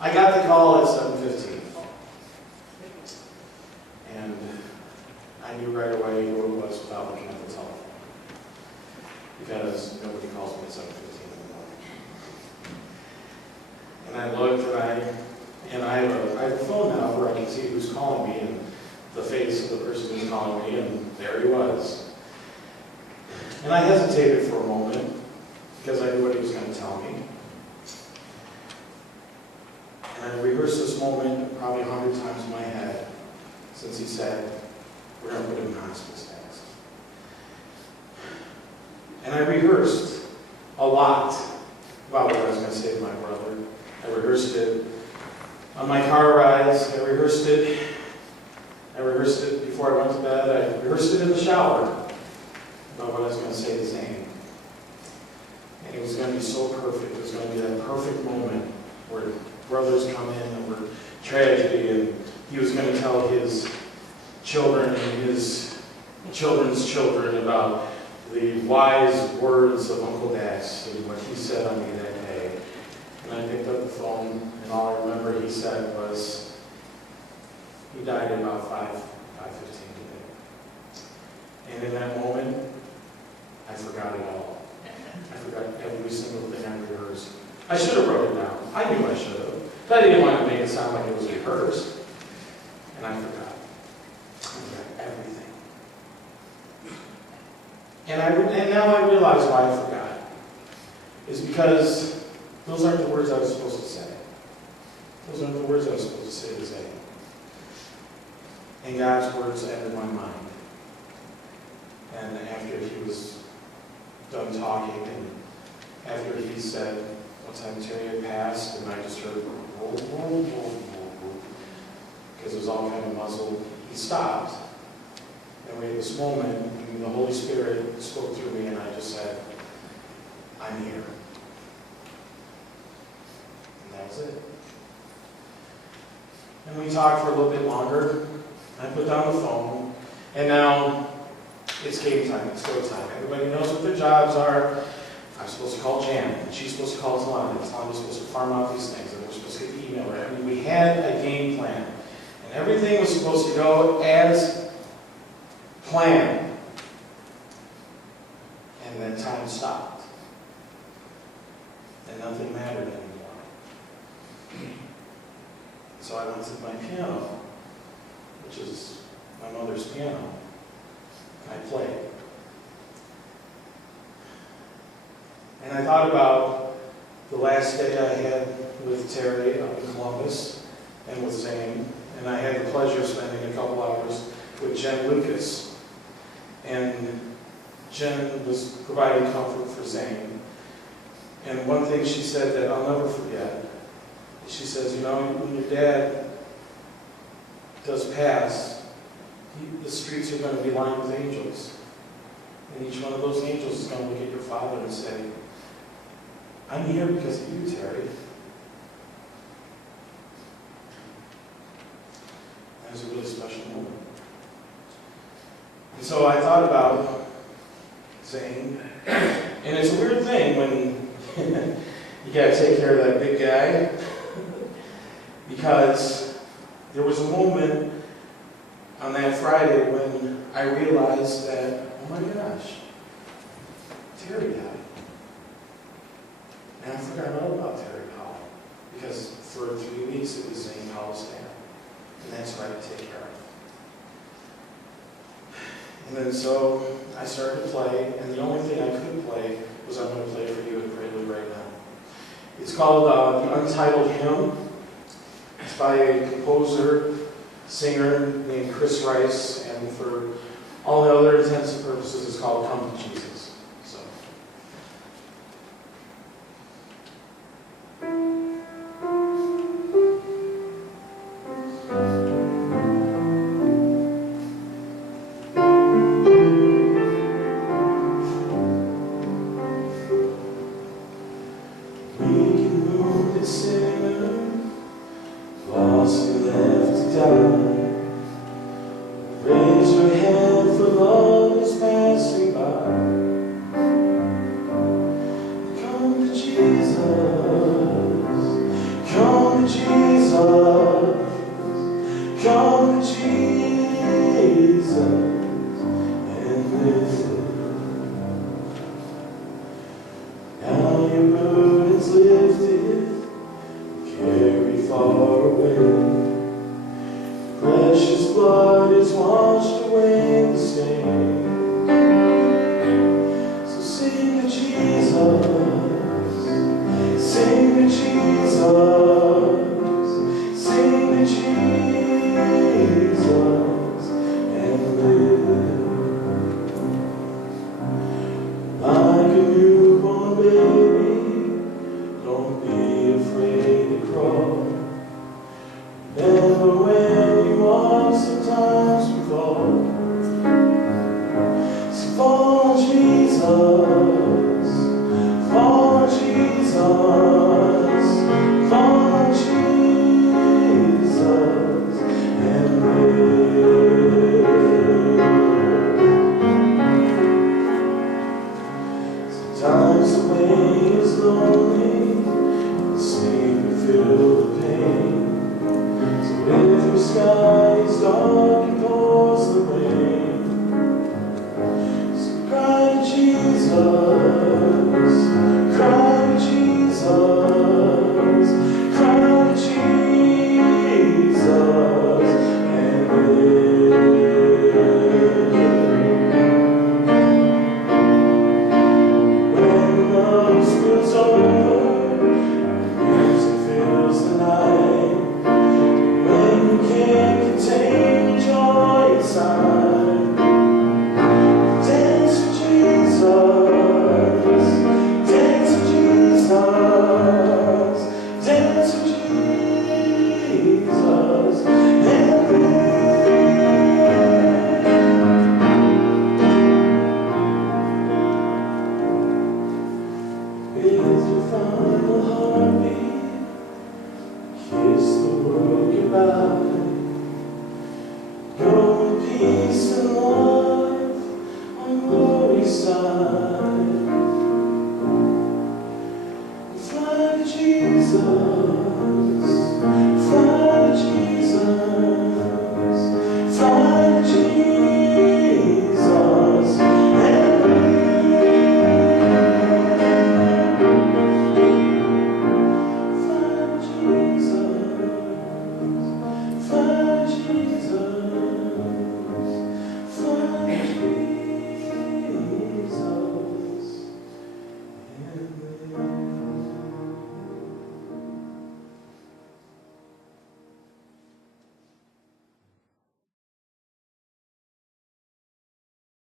I got the call at 7:15. And I knew right away who it was without looking at the telephone. Because nobody calls me at 7:15 in the morning. And I looked and I have a phone now where I can see who's calling me and the face of the person who's calling me, and there he was. And I hesitated for a moment because I knew what he was going to tell me. And I rehearsed this moment probably 100 times in my head since he said, we're going to put him in hospice next. And I rehearsed a lot about what I was going to say to my brother. I rehearsed it on my car rides. I rehearsed it before I went to bed. I rehearsed it in the shower about what I was going to say to Zane. And it was going to be so perfect. It was going to be that perfect moment where brothers come in and we're tragedy, and he was going to tell his children and his children's children about the wise words of Uncle Dax and what he said on me that day. And I picked up the phone, and all I remember he said was, he died at about 5:15 today. And in that moment, I forgot it all. I forgot every single thing I rehearsed. I should have wrote it down. I knew I should have. But I didn't want to make it sound like it was rehearsed. And I forgot. I forgot everything. And now I realize why I forgot. It's because those aren't the words I was supposed to say. Those aren't the words I was supposed to say to Zane. And God's words entered my mind. And after he was done talking, and after he said, what time Terry had passed, and I just heard, roll, roll, roll, roll, roll, because it was all kind of muzzled, he stopped. And we had this moment, and the Holy Spirit spoke through me, and I just said, I'm here. And that was it. And we talked for a little bit longer. I put down the phone, and now it's game time, it's go time. Everybody knows what their jobs are. I'm supposed to call Janet, and she's supposed to call Talana, and Talana's supposed to farm out these things, and we're supposed to get the email right. I mean, we had a game plan, and everything was supposed to go as planned. And then time stopped, and nothing mattered anymore. So I went to my piano, which is my mother's piano, and I played. And I thought about the last day I had with Terry up in Columbus and with Zane, and I had the pleasure of spending a couple hours with Jen Lucas. And Jen was providing comfort for Zane. And one thing she said that I'll never forget, she says, you know, when your dad does pass, the streets are going to be lined with angels. And each one of those angels is going to look at your father and say, I'm here because of you, Terry. That was a really special moment. And so I thought about Zane, and it's a weird thing when you got to take care of that big guy, because there was a moment on that Friday when I realized that, oh my gosh, Terry died. And I forgot all about Terry Powell, because for 3 weeks it was Zane Powell's dad. And that's right to take care of. And then so I started to play, and the only thing I could play was I'm going to play for you in Prelude right now. It's called The Untitled Hymn. It's by a composer, singer named Dax Rice, and for all the other intents and purposes, it's called Come to Jesus. So. Raise your hand for love is passing by. Come to Jesus and live. Now your burden's lifted, carried far away. Precious blood has washed away the stain. So sing to Jesus, sing to Jesus.